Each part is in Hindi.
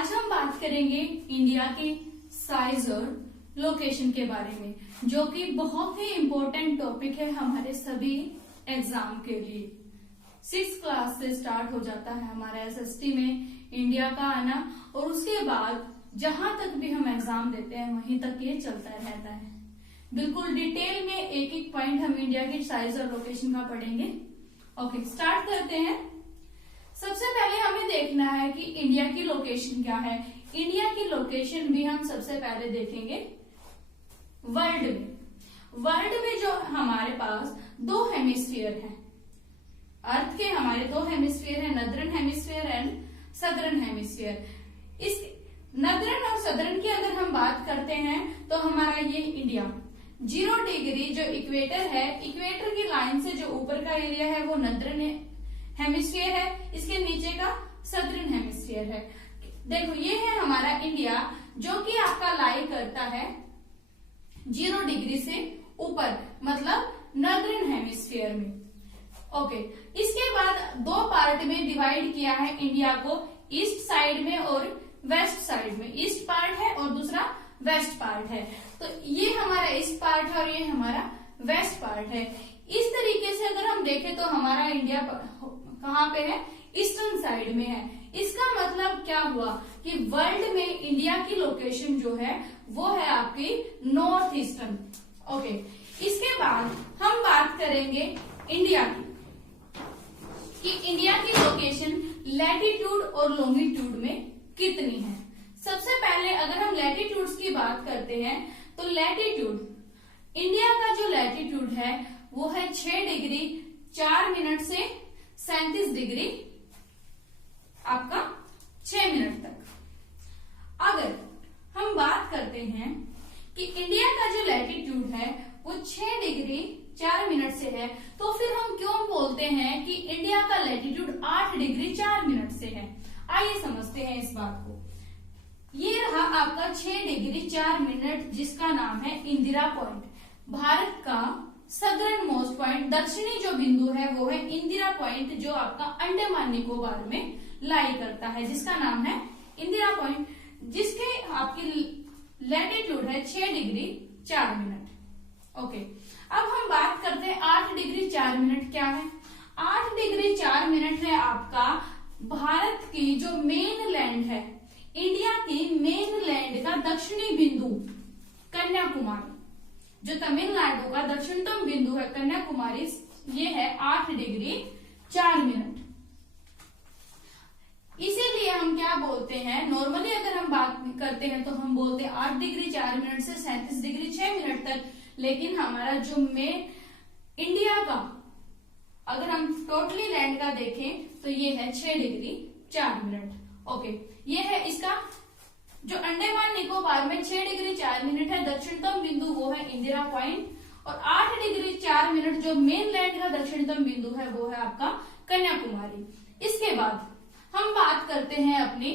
आज हम बात करेंगे इंडिया के साइज और लोकेशन के बारे में, जो कि बहुत ही इम्पोर्टेंट टॉपिक है हमारे सभी एग्जाम के लिए। 6th क्लास से स्टार्ट हो जाता है हमारा एसएसटी में इंडिया का आना, और उसके बाद जहां तक भी हम एग्जाम देते हैं वहीं तक ये चलता रहता है। बिल्कुल डिटेल में एक एक पॉइंट हम इंडिया की साइज और लोकेशन का पढ़ेंगे। ओके, स्टार्ट करते हैं। सबसे पहले हमें देखना है कि इंडिया की लोकेशन क्या है। इंडिया की लोकेशन भी हम सबसे पहले देखेंगे वर्ल्ड में। वर्ल्ड में जो हमारे पास दो हेमिस्फीयर हैं, अर्थ के हमारे दो हेमिस्फीयर है, नदरन हेमिस्फीयर एंड सदरन हेमिस्फीयर। इस नदरन और सदरन की अगर हम बात करते हैं तो हमारा ये इंडिया 0 डिग्री जो इक्वेटर है, इक्वेटर की लाइन से जो ऊपर का एरिया है वो नदरन हेमिस्फीयर है, इसके नीचे का सदरन हेमिस्फीयर है। देखो ये है हमारा इंडिया जो कि आपका लाई करता है 0 डिग्री से ऊपर, मतलब नदरन हेमिस्फीयर में। ओके, इसके बाद दो पार्ट में डिवाइड किया है इंडिया को, ईस्ट साइड में और वेस्ट साइड में। ईस्ट पार्ट है और दूसरा वेस्ट पार्ट है। तो ये हमारा ईस्ट पार्ट है और ये हमारा वेस्ट पार्ट है। इस तरीके से अगर हम देखें तो हमारा इंडिया कहाँ पे है, ईस्टर्न साइड में है। इसका मतलब क्या हुआ कि वर्ल्ड में इंडिया की लोकेशन जो है वो है आपकी नॉर्थ ईस्टर्न। ओके, इसके बाद हम बात करेंगे इंडिया की, कि इंडिया की लोकेशन लैटिट्यूड और लॉन्गिट्यूड में कितनी है। सबसे पहले अगर हम लैटिट्यूड्स की बात करते हैं तो लैटिट्यूड, इंडिया का जो लैटिट्यूड है वो है 6 डिग्री 4 मिनट से 37 डिग्री आपका 6 मिनट तक। अगर हम बात करते हैं कि इंडिया का जो लैटिट्यूड है वो 6 डिग्री 4 मिनट से है, तो फिर हम क्यों बोलते हैं कि इंडिया का लैटिट्यूड 8 डिग्री 4 मिनट से है। आइए समझते हैं इस बात को। ये रहा आपका 6 डिग्री 4 मिनट जिसका नाम है इंदिरा पॉइंट। भारत का सदर्न मोस्ट पॉइंट, दक्षिणी जो बिंदु है वो है इंदिरा पॉइंट, जो आपका अंडमान निकोबार में लाई करता है, जिसका नाम है इंदिरा पॉइंट, जिसके आपकी लैटिट्यूड है 6 डिग्री 4 मिनट। ओके, अब हम बात करते हैं 8 डिग्री 4 मिनट क्या है। 8 डिग्री 4 मिनट है आपका भारत की जो मेन लैंड है, इंडिया की मेन लैंड का दक्षिणी बिंदु कन्याकुमारी, जो तमिलनाडु का दक्षिणतम बिंदु है कन्याकुमारी, ये है 8 डिग्री 4 मिनट। इसीलिए हम क्या बोलते हैं, नॉर्मली अगर हम बात करते हैं तो हम बोलते हैं 8 डिग्री 4 मिनट से 37 डिग्री 6 मिनट तक, लेकिन हमारा जो मेन इंडिया का अगर हम टोटली लैंड का देखें तो ये है 6 डिग्री 4 मिनट। ओके, ये है इसका जो अंडमान निकोबार में 6 डिग्री 4 मिनट है, दक्षिणतम बिंदु वो है इंदिरा पॉइंट, और 8 डिग्री 4 मिनट जो मेन लैंड का दक्षिणतम बिंदु है वो है आपका कन्याकुमारी। इसके बाद हम बात करते हैं अपनी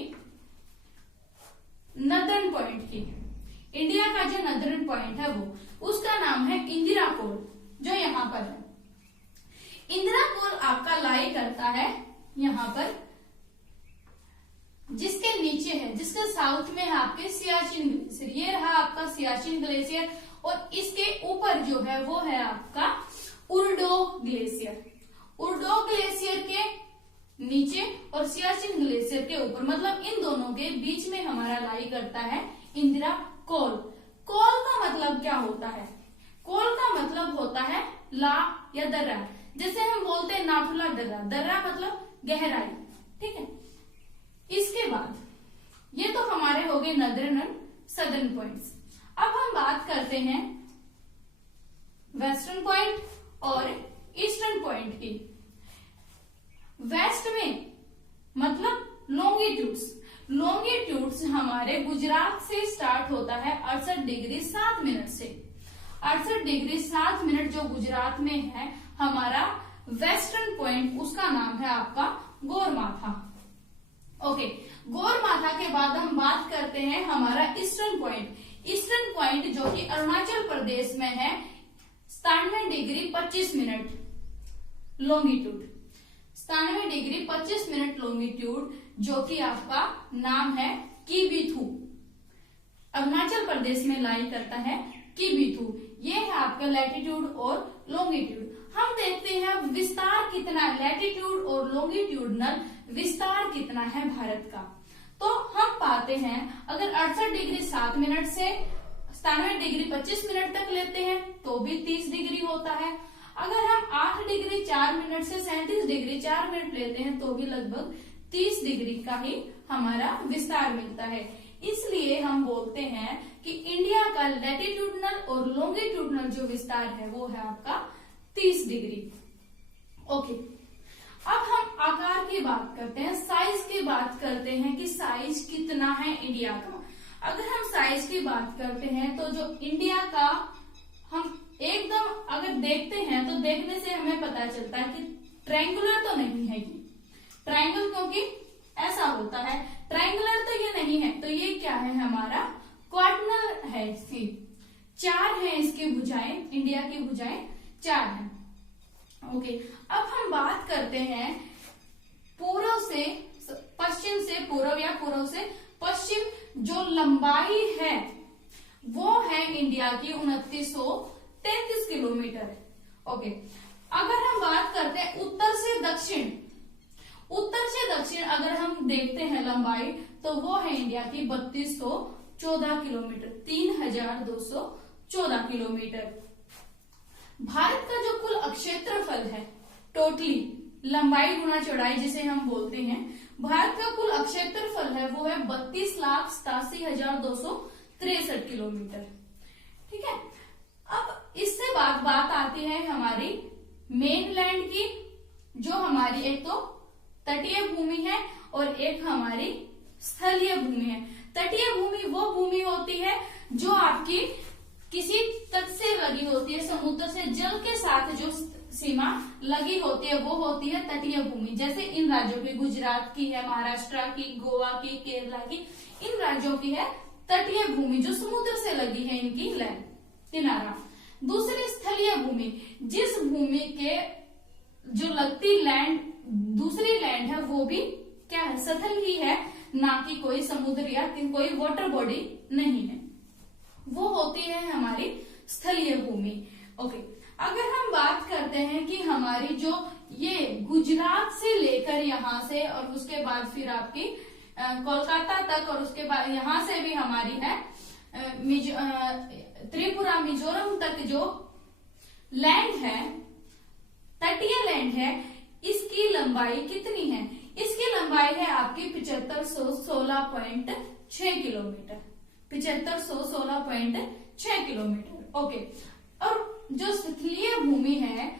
नदर्न पॉइंट की। इंडिया का जो नदर्न पॉइंट है वो, उसका नाम है इंदिरा कोल, जो यहाँ पर है। इंदिरा कोल आपका लाई करता है यहाँ पर, जिसके नीचे है, जिसके साउथ में है आपके सियाचिन ग्लेशियर। ये रहा आपका सियाचिन ग्लेशियर, और इसके ऊपर जो है वो है आपका उर्डो ग्लेशियर। उर्डो ग्लेशियर के नीचे और सियाचिन ग्लेशियर के ऊपर, मतलब इन दोनों के बीच में हमारा लाई करता है इंदिरा कोल। कोल का मतलब क्या होता है, कोल का मतलब होता है ला या दर्रा। जैसे हम बोलते हैं नाथुला दर्रा, दर्रा मतलब गहराई, ठीक है। इसके बाद ये तो हमारे हो गए नदर्न और सदर्न पॉइंट्स। अब हम बात करते हैं वेस्टर्न पॉइंट और ईस्टर्न पॉइंट की। वेस्ट में मतलब लॉन्गिट्यूड्स, लॉन्गिट्यूड्स हमारे गुजरात से स्टार्ट होता है 68 डिग्री 7 मिनट से। 68 डिग्री 7 मिनट जो गुजरात में है हमारा वेस्टर्न पॉइंट, उसका नाम है आपका गोरमाथा। ओके, गोरमाथा के बाद हम बात करते हैं हमारा ईस्टर्न पॉइंट। ईस्टर्न पॉइंट जो कि अरुणाचल प्रदेश में है 97 degree 25 minute longitude. 97 degree 25 minute longitude, जो कि आपका नाम है किबिथु। अरुणाचल प्रदेश में लाई करता है किबिथु। ये है आपका लैटिट्यूड और लॉन्गिट्यूड। हम देखते हैं विस्तार कितना, लैटिट्यूड और लॉन्गिट्यूडनल विस्तार कितना है भारत का। तो हम पाते हैं अगर 68 डिग्री 7 मिनट से 97 डिग्री 25 मिनट तक लेते हैं तो भी 30 डिग्री होता है। अगर हम 8 डिग्री 4 मिनट से 37 डिग्री 4 मिनट लेते हैं तो भी लगभग 30 डिग्री का ही हमारा विस्तार मिलता है। इसलिए हम बोलते हैं कि इंडिया का लैटिट्यूडनल और लॉन्गिट्यूडनल जो विस्तार है वो है आपका 30 डिग्री। ओके, अब हम आकार की बात करते हैं, साइज की बात करते हैं कि साइज कितना है इंडिया का। अगर हम साइज की बात करते हैं तो जो इंडिया का हम एकदम अगर देखते हैं तो देखने से हमें पता चलता है कि ट्रायंगुलर तो नहीं है ये, ट्रायंगल क्योंकि ऐसा होता है, ट्रायंगुलर तो ये नहीं है, तो ये क्या है हमारा क्वाड्रनल है। इसकी 4 है इसकी भुजाएं, इंडिया की भुजाएं 4 है। ओके, अब हम बात करते हैं पूर्व से पश्चिम से पूर्व या पूर्व से पश्चिम जो लंबाई है वो है इंडिया की 2933 किलोमीटर। ओके, अगर हम बात करते हैं उत्तर से दक्षिण, उत्तर से दक्षिण अगर हम देखते हैं लंबाई तो वो है इंडिया की 3214 किलोमीटर, 3214 किलोमीटर। भारत का जो कुल क्षेत्रफल है टोटली लंबाई गुना चौड़ाई जिसे हम बोलते हैं, भारत का कुल क्षेत्रफल है वो है 32,87,263 किलोमीटर। ठीक है, अब इससे बात आती है हमारी मेनलैंड की, जो हमारी एक तो तटीय भूमि है और एक हमारी स्थलीय भूमि है। तटीय भूमि वो भूमि होती है जो आपकी किसी तट से लगी होती है, समुद्र से जल के साथ जो सीमा लगी होती है वो होती है तटीय भूमि। जैसे इन राज्यों की, गुजरात की है, महाराष्ट्र की, गोवा की, केरला की, इन राज्यों की है तटीय भूमि जो समुद्र से लगी है, इनकी लैंड किनारा। दूसरी स्थलीय भूमि, जिस भूमि के जो लगती लैंड दूसरी लैंड है वो भी क्या है, सतल ही है, ना कि कोई समुद्र या कोई वाटर बॉडी नहीं है, वो होती है हमारी स्थलीय भूमि। ओके, अगर हम बात करते हैं कि हमारी जो ये गुजरात से लेकर यहाँ से और उसके बाद फिर आपकी कोलकाता तक और उसके बाद यहाँ से भी हमारी है त्रिपुरा मिजोरम तक जो लैंड है, तटीय लैंड है, इसकी लंबाई कितनी है? इसकी लंबाई है आपकी 7516.6 किलोमीटर, 7516.6 किलोमीटर। ओके, और जो स्थलीय भूमि है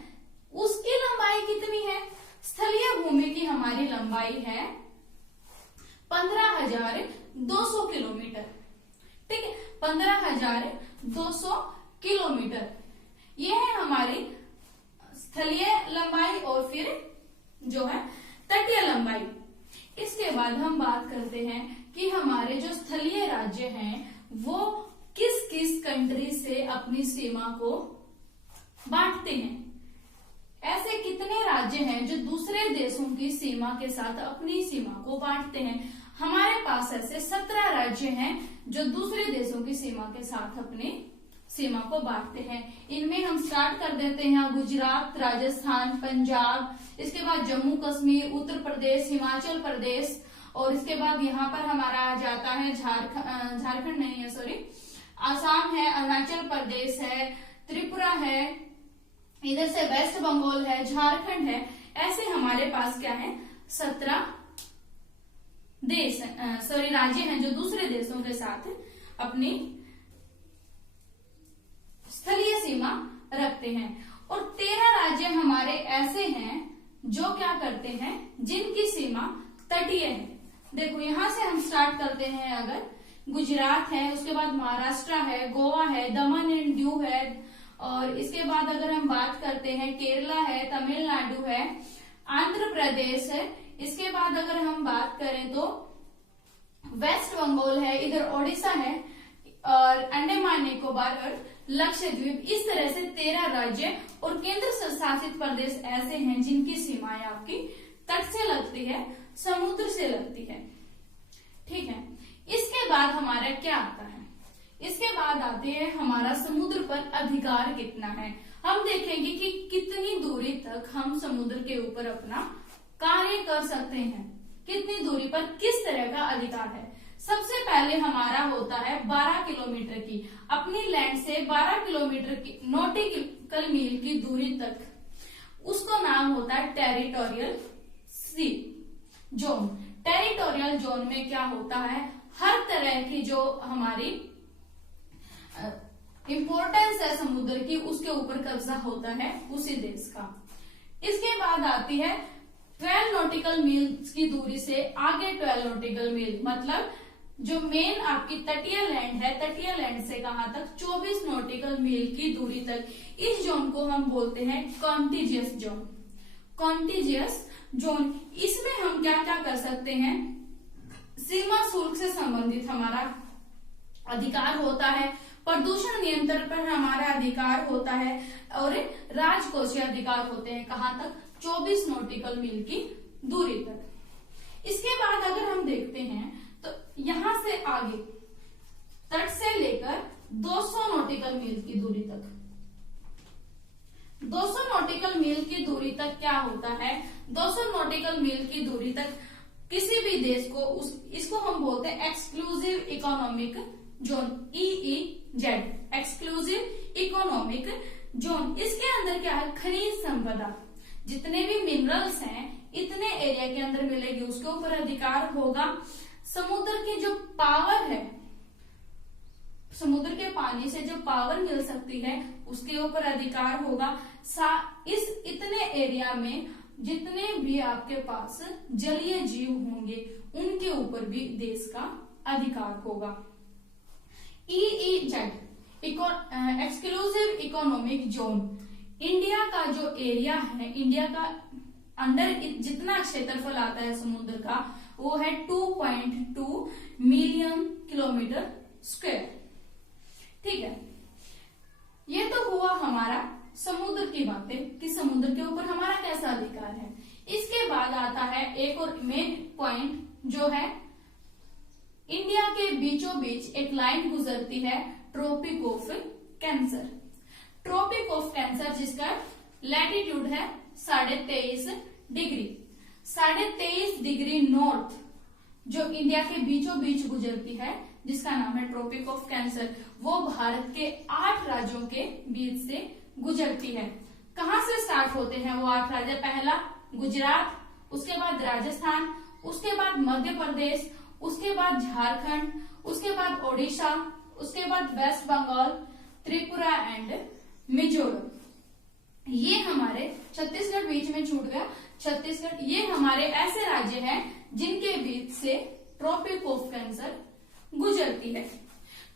उसकी लंबाई कितनी है? स्थलीय भूमि की हमारी लंबाई है 15,200 किलोमीटर। ठीक है, 15,200 किलोमीटर ये है हमारी स्थलीय लंबाई और फिर जो है तटीय लंबाई। इसके बाद हम बात करते हैं कि हमारे जो स्थलीय राज्य हैं वो किस किस कंट्री से अपनी सीमा को बांटते हैं। ऐसे कितने राज्य हैं जो दूसरे देशों की सीमा के साथ अपनी सीमा को बांटते हैं? हमारे पास ऐसे 17 राज्य हैं जो दूसरे देशों की सीमा के साथ अपनी सीमा को बांटते हैं। इनमें हम स्टार्ट कर देते हैं गुजरात, राजस्थान, पंजाब, इसके बाद जम्मू कश्मीर, उत्तर प्रदेश, हिमाचल प्रदेश, और इसके बाद यहाँ पर हमारा आ जाता है झारखंड नहीं है, सॉरी, आसाम है, अरुणाचल प्रदेश है, त्रिपुरा है, इधर से वेस्ट बंगाल है, झारखंड है। ऐसे हमारे पास क्या है 17 देश सॉरी राज्य हैं जो दूसरे देशों के साथ अपनी स्थलीय सीमा रखते हैं। और 13 राज्य हमारे ऐसे हैं जो क्या करते हैं, जिनकी सीमा तटीय है। देखो यहां से हम स्टार्ट करते हैं, अगर गुजरात है, उसके बाद महाराष्ट्र है, गोवा है, दमन एंड दीव है, और इसके बाद अगर हम बात करते हैं केरला है, तमिलनाडु है, आंध्र प्रदेश है, इसके बाद अगर हम बात करें तो वेस्ट बंगाल है, इधर ओडिशा है, और अंडमान निकोबार और लक्षद्वीप। इस तरह से 13 राज्य और केंद्र शासित प्रदेश ऐसे हैं जिनकी सीमाएं आपकी तट से लगती है, समुद्र से लगती है। ठीक है, इस इसके बाद हमारा क्या आता है, इसके बाद आते हैं हमारा समुद्र पर अधिकार कितना है। हम देखेंगे कि कितनी दूरी तक हम समुद्र के ऊपर अपना कार्य कर सकते हैं, कितनी दूरी पर किस तरह का अधिकार है। सबसे पहले हमारा होता है 12 किलोमीटर की, अपनी लैंड से 12 किलोमीटर की नॉटिकल मील की दूरी तक, उसको नाम होता है टेरिटोरियल सी जोन। टेरिटोरियल जोन में क्या होता है, हर तरह की जो हमारी इंपॉर्टेंस है समुद्र की, उसके ऊपर कब्जा होता है उसी देश का। इसके बाद आती है 12 नॉटिकल मील की दूरी से आगे 12 नॉटिकल मील, मतलब जो मेन आपकी तटीय लैंड है, तटीय लैंड से कहां तक 24 नॉटिकल मील की दूरी तक। इस जोन को हम बोलते हैं कॉन्टिजियस जोन। कॉन्टिजियस जोन, इसमें हम क्या क्या कर सकते हैं, सीमा शुल्क से संबंधित हमारा अधिकार होता है, प्रदूषण नियंत्रण पर हमारा अधिकार होता है, और राजकोषीय अधिकार होते हैं। कहां तक, 24 नॉटिकल मील की दूरी तक। इसके बाद अगर हम देखते हैं तो यहां से आगे तट से लेकर 200 नॉटिकल मील की दूरी तक, 200 नॉटिकल मील की दूरी तक क्या होता है, 200 नॉटिकल मील की दूरी तक किसी भी देश को इसको हम बोलते हैं exclusive economic zone, EEZ, exclusive economic zone. इसके अंदर क्या है, खनिज संपदा, जितने भी मिनरल्स हैं इतने एरिया के अंदर मिलेगी, उसके ऊपर अधिकार होगा। समुद्र की जो पावर है, समुद्र के पानी से जो पावर मिल सकती है उसके ऊपर अधिकार होगा। इस इतने एरिया में जितने भी आपके पास जलीय जीव होंगे उनके ऊपर भी देश का अधिकार होगा। EEZ, exclusive economic zone, India का जो एरिया है, इंडिया का अंडर जितना क्षेत्रफल आता है समुद्र का, वो है 2.2 मिलियन किलोमीटर स्क्वायर। ठीक है, ये तो हुआ हमारा समुद्र की बातें कि समुद्र के ऊपर हमारा कैसा अधिकार है। इसके बाद आता है एक और मेन पॉइंट, जो है इंडिया के बीचों बीच एक लाइन गुजरती है, Tropic of Cancer. Tropic of Cancer जिसका लैटिट्यूड है 23.5 डिग्री, 23.5 डिग्री नॉर्थ, जो इंडिया के बीचों बीच गुजरती है, जिसका नाम है ट्रॉपिक ऑफ कैंसर। वो भारत के 8 राज्यों के बीच से गुजरती है। कहां से स्टार्ट होते हैं वो 8 राज्य, पहला गुजरात, उसके बाद राजस्थान, उसके बाद मध्य प्रदेश, उसके बाद झारखंड, उसके बाद ओडिशा, उसके बाद वेस्ट बंगाल, त्रिपुरा एंड मिजोरम। ये हमारे छत्तीसगढ़ बीच में छूट गया, छत्तीसगढ़। ये हमारे ऐसे राज्य हैं जिनके बीच से ट्रॉपिक ऑफ कैंसर गुजरती है।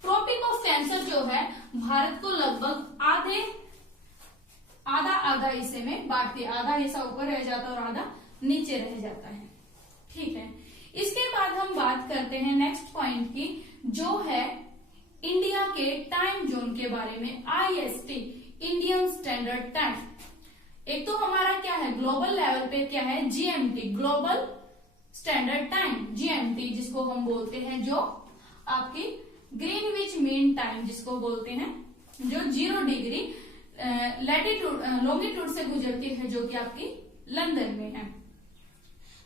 ट्रॉपिक ऑफ कैंसर जो है भारत को लगभग आधा हिस्से में बांटती है, आधा हिस्सा ऊपर रह जाता है और आधा नीचे रह जाता है। ठीक है, इसके बाद हम बात करते हैं नेक्स्ट पॉइंट की, जो है इंडिया के टाइम जोन के बारे में। IST, Indian standard time. एक तो हमारा क्या है, ग्लोबल लेवल पे क्या है, GMT, global standard time, GMT, जिसको हम बोलते हैं, जो आपकी ग्रीनविच मीन टाइम जिसको बोलते हैं, जो 0 डिग्री लैटिट्यूड लॉन्गिट्यूड से गुजरती है, जो कि आपकी लंदन में है।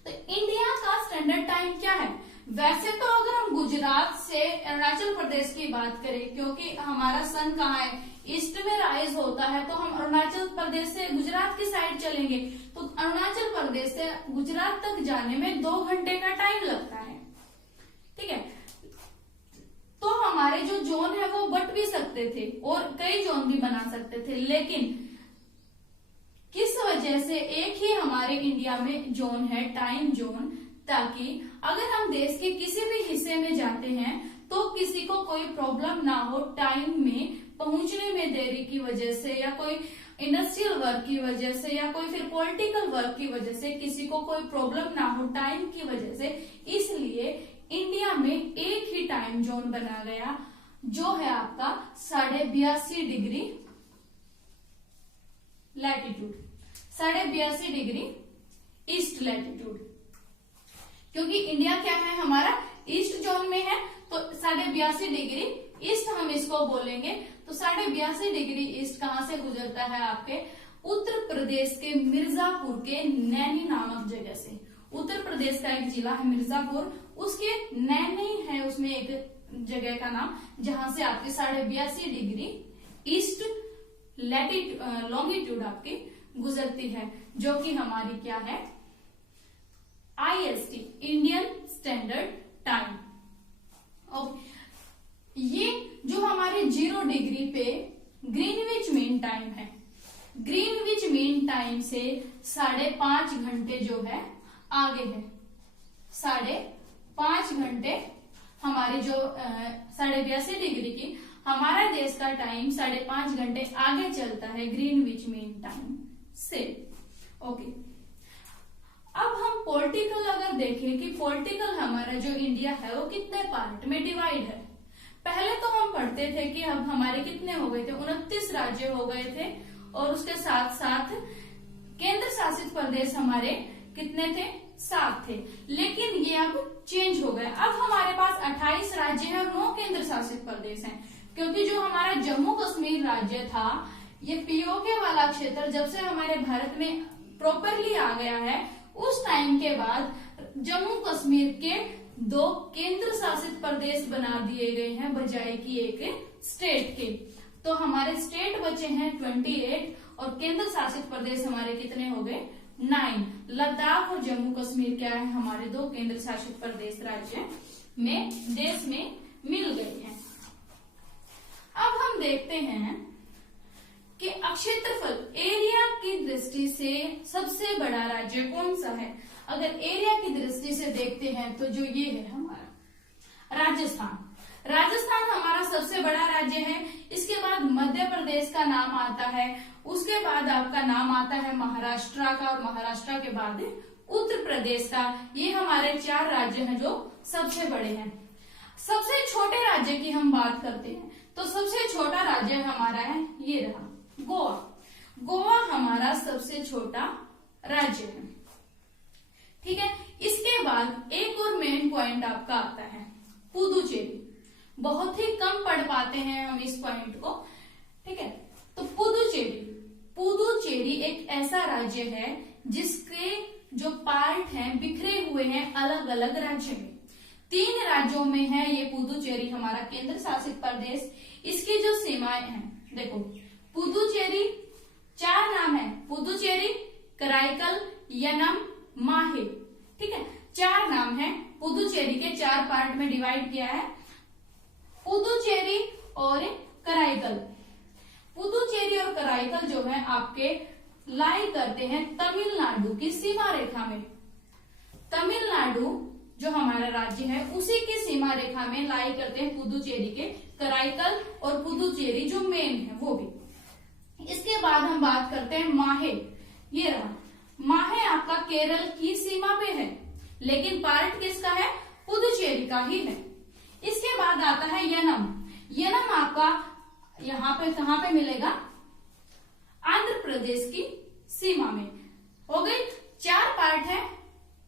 तो इंडिया का स्टैंडर्ड टाइम क्या है, वैसे तो अगर हम गुजरात से अरुणाचल प्रदेश की बात करें, क्योंकि हमारा सन कहाँ है, ईस्ट में राइज होता है, तो हम अरुणाचल प्रदेश से गुजरात की साइड चलेंगे तो अरुणाचल प्रदेश से गुजरात तक जाने में 2 घंटे का टाइम लगता है। ठीक है, तो हमारे जो जोन है वो बट भी सकते थे और कई जोन भी बना सकते थे, लेकिन किस वजह से एक ही हमारे इंडिया में जोन है, टाइम जोन, ताकि अगर हम देश के किसी भी हिस्से में जाते हैं तो किसी को कोई प्रॉब्लम ना हो, टाइम में पहुंचने में देरी की वजह से, या कोई इंडस्ट्रियल वर्क की वजह से, या कोई फिर पॉलिटिकल वर्क की वजह से किसी को कोई प्रॉब्लम ना हो टाइम की वजह से। इसलिए इंडिया में एक ही टाइम जोन बना गया, जो है आपका 82.5 degree latitude, 82.5 degree east latitude. क्योंकि इंडिया क्या है, हमारा ईस्ट जोन में है, तो 82.5 डिग्री ईस्ट हम इसको बोलेंगे। तो 82.5 डिग्री ईस्ट कहाँ से गुजरता है? आपके उत्तर प्रदेश के मिर्जापुर के नैनी नामक जगह से। उत्तर प्रदेश का एक जिला है मिर्जापुर, उसके नैनी है उसमें एक जगह का नाम, जहां से आपकी 82.5 डिग्री ईस्ट लॉन्गिट्यूड आपकी गुजरती है, जो कि हमारी क्या है? IST, Indian standard time. और ये जो हमारे 0 डिग्री पे ग्रीनविच मीन टाइम है, ग्रीनविच मीन टाइम से 5.5 घंटे जो है आगे है। 5.5 घंटे हमारी जो 82.5 डिग्री की हमारा देश का टाइम 5.5 घंटे आगे चलता है ग्रीनविच मीन टाइम से। ओके, अब हम पॉलिटिकल अगर देखें कि पॉलिटिकल हमारा जो इंडिया है वो कितने पार्ट में डिवाइड है। पहले तो हम पढ़ते थे कि अब हमारे कितने हो गए थे? 29 राज्य हो गए थे, और उसके साथ साथ केंद्र शासित प्रदेश हमारे कितने थे? 7 थे। लेकिन ये अब चेंज हो गया, अब हमारे पास 28 राज्य हैं और 9 केंद्र शासित प्रदेश हैं, क्योंकि जो हमारा जम्मू कश्मीर राज्य था, ये पीओके वाला क्षेत्र जब से हमारे भारत में प्रॉपरली आ गया है, उस टाइम के बाद जम्मू कश्मीर के 2 केंद्र शासित प्रदेश बना दिए गए हैं बजाय कि एक स्टेट के। तो हमारे स्टेट बचे हैं 28 और केंद्र शासित प्रदेश हमारे कितने हो गए? 9। लद्दाख और जम्मू कश्मीर क्या है? हमारे 2 केंद्र शासित प्रदेश राज्य में देश में मिल गए हैं। अब हम देखते हैं कि क्षेत्रफल एरिया की दृष्टि से सबसे बड़ा राज्य कौन सा है। अगर एरिया की दृष्टि से देखते हैं तो जो ये है हमारा राजस्थान। राजस्थान हमारा सबसे बड़ा राज्य है। इसके बाद मध्य प्रदेश का नाम आता है, उसके बाद आपका नाम आता है महाराष्ट्र का, और महाराष्ट्र के बाद उत्तर प्रदेश का। ये हमारे 4 राज्य हैं जो सबसे बड़े हैं। सबसे छोटे राज्य की हम बात करते हैं तो सबसे छोटा राज्य हमारा है, ये रहा गोवा। गोवा हमारा सबसे छोटा राज्य है। ठीक है, इसके बाद एक और मेन पॉइंट आपका आता है पुदुचेरी। बहुत ही कम पढ़ पाते हैं हम इस पॉइंट को। ठीक है, तो पुदुचेरी एक ऐसा राज्य है जिसके जो पार्ट हैं बिखरे हुए हैं अलग अलग राज्य में। 3 राज्यों में है ये पुदुचेरी हमारा केंद्र शासित प्रदेश। इसकी जो सीमाएं हैं, देखो पुदुचेरी 4 नाम है, पुदुचेरी, कराईकल, यनम, माहे। ठीक है, 4 नाम है। पुदुचेरी के 4 पार्ट में डिवाइड किया है, पुदुचेरी और कराईकल। पुदुचेरी और कराईकल जो है आपके लाई करते हैं तमिलनाडु की सीमा रेखा में। तमिलनाडु जो हमारा राज्य है उसी की सीमा रेखा में लाई करते हैं पुदुचेरी के कराईकल और पुदुचेरी जो मेन है वो भी। इसके बाद हम बात करते हैं माहे। ये रहा माहे आपका केरल की सीमा पे है, लेकिन पार्ट किसका है? पुदुचेरी का ही है। इसके बाद आता है यनम। यनम आपका यहाँ पे कहाँ पे मिलेगा? आंध्र प्रदेश की सीमा में। हो गई, 4 पार्ट है,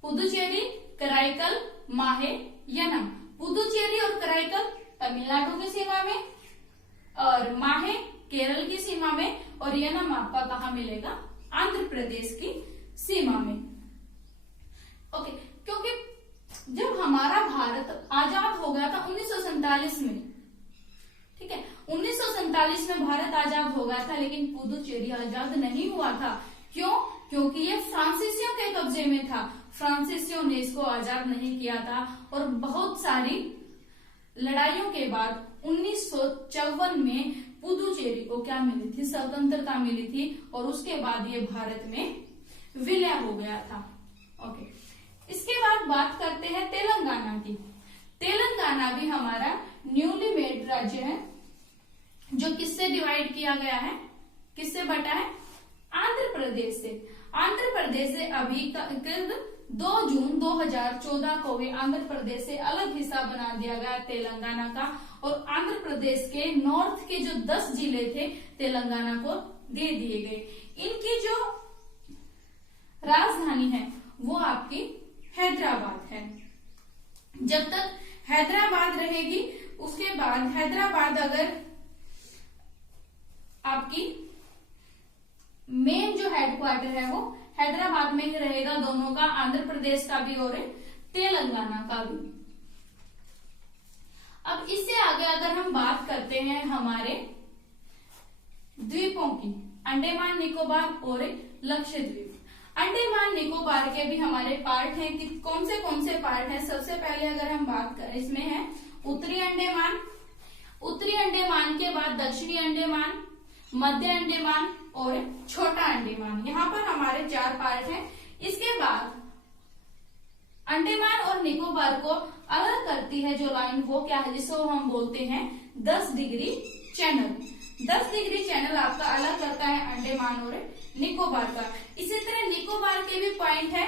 पुदुचेरी, कराईकल, माहे, यनम। पुदुचेरी और कराईकल तमिलनाडु की सीमा में, और माहे केरल की सीमा में, और यनम आपका कहाँ मिलेगा? आंध्र प्रदेश की सीमा में। ओके, क्योंकि जब हमारा भारत आजाद हो गया था 1947 में, ठीक है, 1947 में भारत आजाद हो गया था, लेकिन पुदुचेरी आजाद नहीं हुआ था। क्यों? क्योंकि ये फ्रांसीसियों के कब्जे में था। फ्रांसीसियों ने इसको आजाद नहीं किया था, और बहुत सारी लड़ाइयों के बाद 1954 में पुदुचेरी को क्या मिली थी? स्वतंत्रता मिली थी, और उसके बाद ये भारत में विलय हो गया था। ओके, इसके बाद बात करते हैं तेलंगाना की। तेलंगाना भी हमारा न्यूली मेड राज्य है, जो किससे डिवाइड किया गया है? किससे बटा है? आंध्र प्रदेश से। आंध्र प्रदेश से अभी 2 जून 2014 को भी आंध्र प्रदेश से अलग हिस्सा बना दिया गया तेलंगाना का, और आंध्र प्रदेश के नॉर्थ के जो 10 जिले थे तेलंगाना को दे दिए गए। इनकी जो राजधानी है वो आपकी हैदराबाद है। जब तक हैदराबाद रहेगी। उसके बाद हैदराबाद अगर आपकी मेन जो हेडक्वार्टर है वो हैदराबाद में ही रहेगा, दोनों का, आंध्र प्रदेश का भी और तेलंगाना का भी। अब इससे आगे अगर हम बात करते हैं हमारे द्वीपों की, अंडमान निकोबार और लक्षद्वीप। अंडमान निकोबार के भी हमारे पार्ट हैं कि कौन से पार्ट हैं। सबसे पहले अगर हम बात करें, इसमें है उत्तरी अंडमान, उत्तरी अंडमान के बाद दक्षिणी अंडमान, मध्य अंडमान और छोटा अंडमान। यहाँ पर हमारे 4 पार्ट हैं। इसके बाद अंडमान और निकोबार को अलग करती है जो लाइन, वो क्या है, जिसको हम बोलते हैं 10 डिग्री चैनल। 10 डिग्री चैनल आपका अलग करता है अंडमान और निकोबार का। इसी तरह निकोबार के भी पॉइंट है,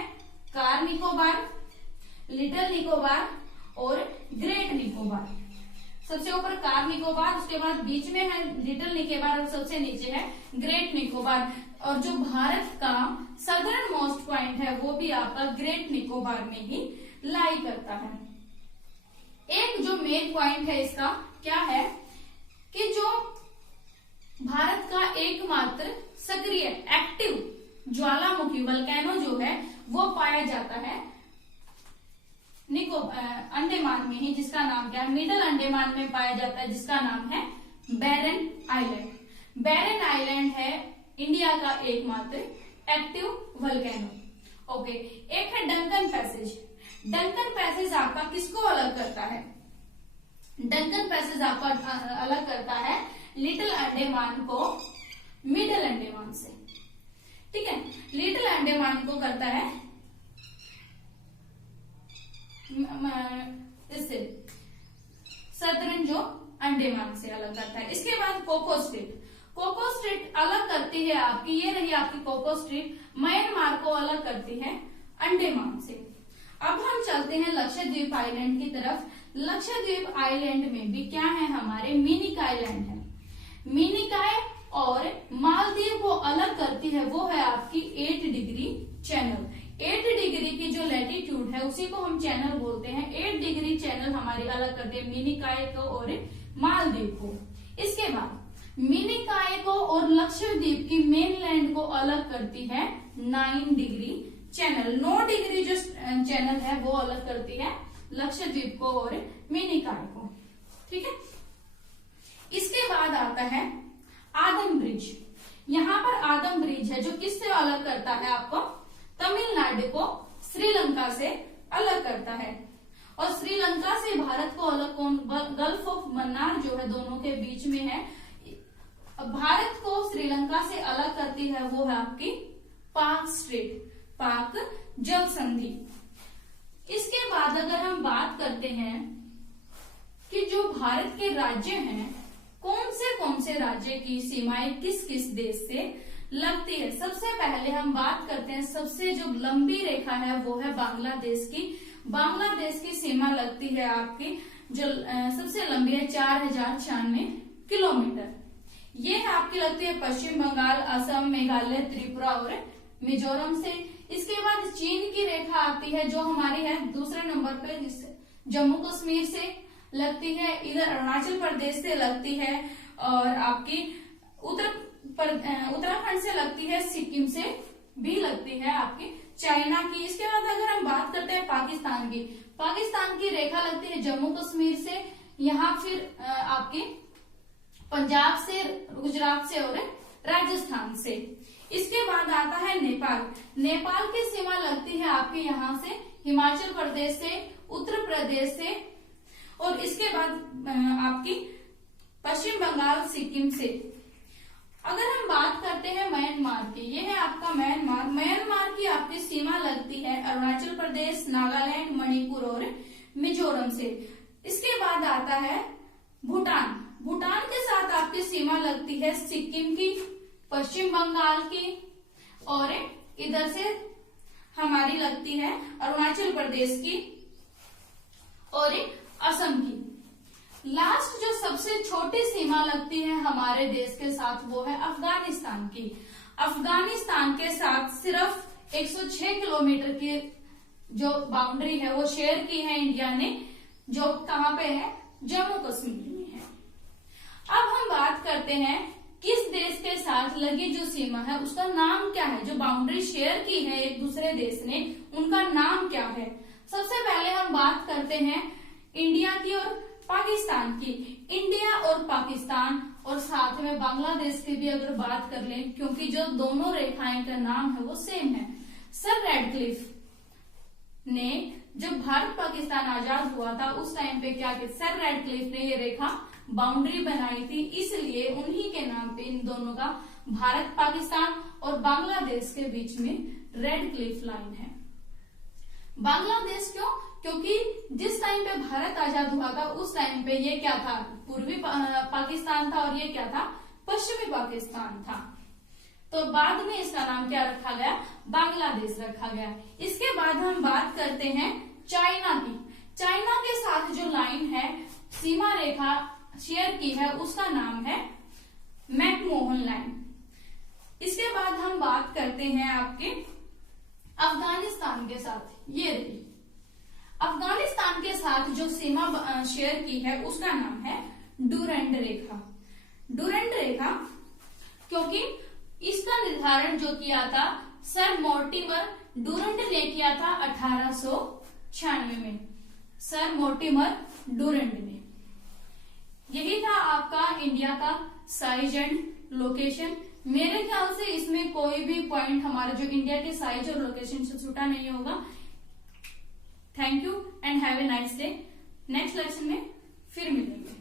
कार निकोबार, लिटिल निकोबार और ग्रेट निकोबार। सबसे ऊपर कार निकोबार, उसके बाद बीच में है लिटिल निकोबार और सबसे नीचे है ग्रेट निकोबार। और जो भारत का सदर्न मोस्ट पॉइंट है वो भी आपका ग्रेट निकोबार में ही लाई करता है। एक जो मेन पॉइंट है इसका क्या है कि जो भारत का एकमात्र सक्रिय एक्टिव ज्वालामुखी वल्केनो जो है वो पाया जाता है अंडमान में ही, जिसका नाम क्या है, मिडल अंडमान में पाया जाता है, जिसका नाम है बैरन आइलैंड। बैरन आइलैंड है इंडिया का एकमात्र एक्टिव वल्केनो। ओके, एक है डंकन पैसेज। डंकन पैसेज आपका किसको अलग करता है? डंकन पैसेज आपका अलग करता है लिटिल अंडमान को मिडल अंडमान से। ठीक है, लिटिल अंडमान को करता है इससे सदर्न जो अंडमान से अलग करता है। इसके बाद कोको स्ट्रेट। कोको स्ट्रेट अलग करती है आपकी, ये रही आपकी कोको स्ट्रेट, म्यांमार को अलग करती है अंडमान से। अब हम चलते हैं लक्षद्वीप आइलैंड की तरफ। लक्षद्वीप आइलैंड में भी क्या है, हमारे मिनिकॉय आइलैंड है। मिनिकॉय और मालदीव को अलग करती है वो है आपकी 8 डिग्री चैनल। 8 डिग्री की जो लैटिट्यूड है उसी को हम चैनल बोलते हैं। 8 डिग्री चैनल हमारी अलग करती है मिनिकॉय को और मालदीव को। इसके बाद मिनिकॉय को और लक्षद्वीप की मेनलैंड को अलग करती है 9 डिग्री चैनल। 9 डिग्री जो चैनल है वो अलग करती है लक्षद्वीप को और मिनिकॉय को। ठीक है, इसके बाद आता है आदम ब्रिज। यहाँ पर आदम ब्रिज है जो किससे अलग करता है आपको, तमिलनाडु को श्रीलंका से अलग करता है। और श्रीलंका से भारत को अलग कौन, गल्फ ऑफ मन्नार जो है दोनों के बीच में है। भारत को श्रीलंका से अलग करती है वो है आपकी पाक स्ट्रेट, पाक जल संधि। इसके बाद अगर हम बात करते हैं कि जो भारत के राज्य हैं, कौन से राज्य की सीमाएं किस किस देश से लगती है। सबसे पहले हम बात करते हैं, सबसे जो लंबी रेखा है वो है बांग्लादेश की। बांग्लादेश की सीमा लगती है आपकी जो सबसे लंबी है 4096 किलोमीटर। ये है आपकी लगती है पश्चिम बंगाल, असम, मेघालय, त्रिपुरा और मिजोरम से। इसके बाद चीन की रेखा आती है जो हमारी है दूसरे नंबर पे, जम्मू कश्मीर से लगती है, इधर अरुणाचल प्रदेश से लगती है और आपकी उत्तराखंड से लगती है, सिक्किम से भी लगती है आपकी चाइना की। इसके बाद अगर हम बात करते हैं पाकिस्तान की, पाकिस्तान की रेखा लगती है जम्मू कश्मीर से, यहाँ फिर आपके पंजाब से, गुजरात से और राजस्थान से। इसके बाद आता है नेपाल। नेपाल की सीमा लगती है आपके यहाँ से हिमाचल प्रदेश से, उत्तर प्रदेश से और इसके बाद आपकी पश्चिम बंगाल, सिक्किम से। अगर हम बात करते हैं म्यांमार की, ये है आपका म्यांमार। म्यांमार की आपकी सीमा लगती है अरुणाचल प्रदेश, नागालैंड, मणिपुर और मिजोरम से। इसके बाद आता है भूटान। भूटान के साथ आपकी सीमा लगती है सिक्किम की, पश्चिम बंगाल की और इधर से हमारी लगती है अरुणाचल प्रदेश की और असम की। लास्ट जो सबसे छोटी सीमा लगती है हमारे देश के साथ वो है अफगानिस्तान की। अफगानिस्तान के साथ सिर्फ 106 किलोमीटर की जो बाउंड्री है वो शेयर की है इंडिया ने जो कहाँ पे है, जम्मू कश्मीर में है। अब हम बात करते हैं किस देश के साथ लगी जो सीमा है उसका नाम क्या है। जो बाउंड्री शेयर की है एक दूसरे देश ने, उनका नाम क्या है। सबसे पहले हम बात करते हैं इंडिया की और पाकिस्तान की। इंडिया और पाकिस्तान और साथ में बांग्लादेश की भी अगर बात कर लें, क्योंकि जो दोनों रेखाएं का नाम है वो सेम है। सर रेडक्लिफ ने जब भारत पाकिस्तान आजाद हुआ था उस टाइम पे क्या किया, सर रेडक्लिफ ने ये रेखा बाउंड्री बनाई थी, इसलिए उन्हीं के नाम पे इन दोनों का भारत पाकिस्तान और बांग्लादेश के बीच में रेडक्लिफ लाइन है। बांग्लादेश क्यों, क्योंकि जिस टाइम पे भारत आजाद हुआ था उस टाइम पे ये क्या था, पूर्वी पाकिस्तान था और ये क्या था, पश्चिमी पाकिस्तान था। तो बाद में इसका नाम क्या रखा गया, बांग्लादेश रखा गया। इसके बाद हम बात करते हैं चाइना की। चाइना के साथ जो लाइन है, सीमा रेखा शेयर की है, उसका नाम है मैकमोहन लाइन। इसके बाद हम बात करते हैं आपके अफगानिस्तान के साथ। ये रही अफगानिस्तान के साथ जो सीमा शेयर की है उसका नाम है डुरंड रेखा। डुरंड रेखा क्योंकि इसका निर्धारण जो किया था सर मोर्टिमर डुरंड ने किया था 1896 में, सर मोर्टिमर डुरंड ने। यही था आपका इंडिया का साइज एंड लोकेशन। मेरे ख्याल से इसमें कोई भी पॉइंट हमारा जो इंडिया के साइज और लोकेशन से छूटा नहीं होगा। Thank you and have a nice day. Next lecture में फिर मिलेंगे।